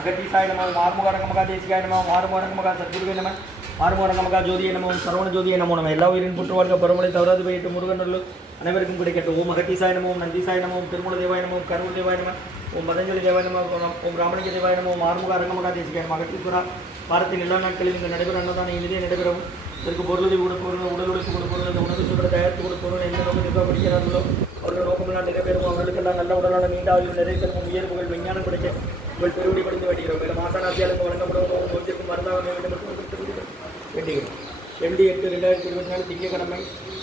अगतीसाय नमः मार्मुगारंगमगा देशिकाय नमः मार्मुगारंगमगा सद्गुरुवे नमः மாறுமுகமகா ஜோதியை நமோ சரவண ஜோதியை நமோ நம்ம எல்லா உயிரின் புற்றுவாழ்க பரமலை தவறாது போயிட்டு முருகனர்கள் அனைவருக்கும் கிடைக்கட்டும். ஓம் அகத்தீசாய நமோ நந்தீசாய நமோ திருமூல தேவாய நமோ கருவூர் தேவாய நமோ ஓம் பதஞ்சலி தேவாய நமோ ஓம் ராமலிங்க தேவாய நமோ மாறுமுக அரங்கமகா தேசிகாய நம. அகத்தீஸ்வரா வாரத்தின் எல்லா நாட்களில் இங்கே நடைபெறும் அன்னதான இனிதே நடைபெறவும் இதற்கு பொருளுதவி கொடுப்பவர்கள் உடல் உழைப்பு கொடுப்பவர்கள் அந்த உணவு சொல்கிற தயாரித்து கொடுப்பவர்கள் எந்த நோக்கம் நிர்வாகப்படுகிறார்களோ அவர்கள் நோக்கமெல்லாம் நிறைவேறும். அவர்களுக்கெல்லாம் நல்ல உடலான நீண்ட ஆயுள் நிறைய செல்வம் உயர்வுகள் விஞ்ஞானம் கிடைக்க உங்கள் பெருவடி படிந்து வேண்டுகிறோம். மேலும் மாசானாசியாளுக்கு வழங்கப்படுவோம் நோக்கிற்கும் மருந்தாக வேண்டும் வேண்டுகிறோம். 2/8/2024 திங்கட்கிழமை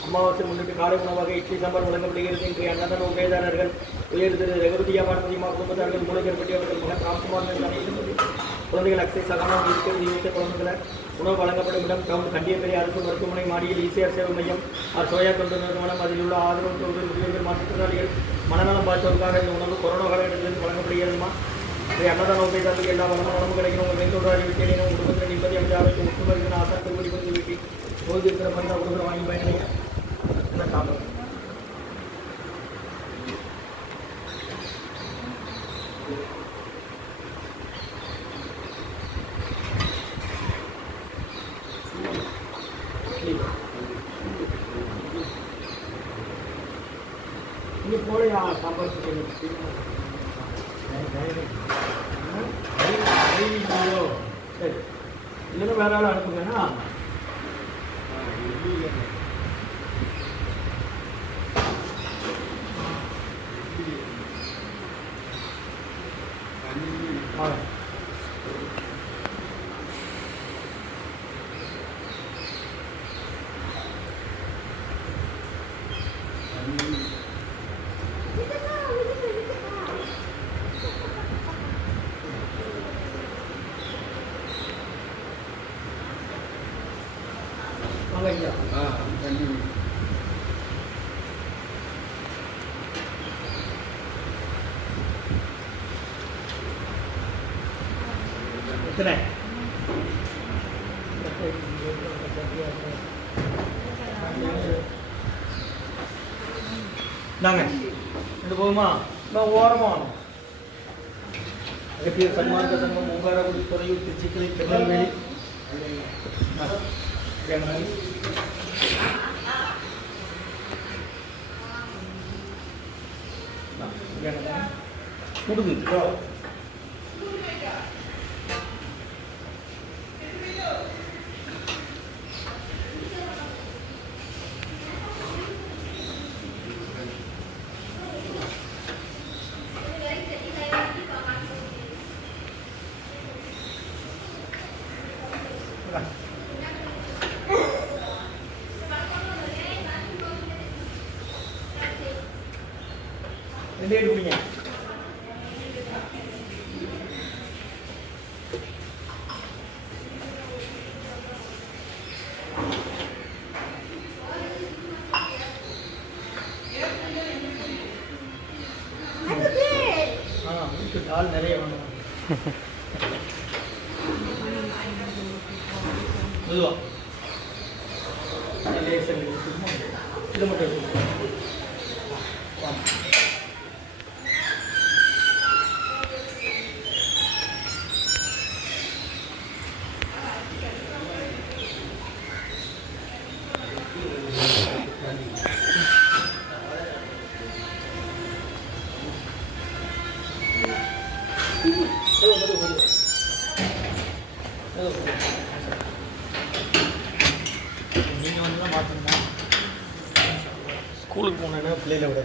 அமாவாசை முன்னிட்டு காலை உணவாக இட்லி சாம்பார் வழங்கப்படுகிறது. இன்றைய அன்னதான உபயதாரர்கள் உயர் திரு ரகுபதியா பார்வதிமா குடும்பத்தார்கள் மூலகர்பட்டி அவர்கள் மகன் ராம்குமார் குழந்தைகள் அக்சை சகனம் இருக்கிற குழந்தைகளை உணவு வழங்கப்படும் இடம் டவுன் கண்டியப்பெரிய அரசு மருத்துவமனை மாடியில் ஈசிஆர் சேவை மையம் சோயா தொண்டு நிறுவனம் அதில் உள்ள ஆதரவு தொழில் முதியோர்கள் மாற்றுத்திறனாளிகள் மனநலம் பாதித்தவர்களுக்காக இந்த உணவு கொரோனா காலகட்டத்திலிருந்து வழங்கப்படுகிறதுமா. அன்னதான உபயதாரர்கள் எல்லா வளமும் கிடைக்கணும். உங்கள் மேற்கொள்ளாரி விட்டேனும் குடும்பத்தில் நிம்மதி அமைந்த ஆரோக்கியம் ஒற்றுமை ஆசான் திருப்பதி கொடுத்து வீட்டி போது இருக்கிற பண்ண கொடுக்குற வாங்கி பயணிங்க என்ன சாப்பிடும். இங்கே போலையா சாம்பார் சரி இல்லைன்னா வேற ஆள் அனுப்புங்கன்னா எத்தனை நாங்க ரெண்டு போகுமா நான் ஓரமா அகத்திய சன்மார்க்க சங்கம் ஓங்காரகுடி துறையூர் திருச்சிக்கலை திருநெல்வேலி கொடுங்க ரெண்டே குடிங்க. வீட்டுக்கு ஆள் நிறைய வேணும். மெதுவா இது மட்டும் நீங்கள் வந்து தான் மாற்றணுமா ஸ்கூலுக்கு போனேன்னா பிள்ளைகளை விட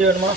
வேணுமா?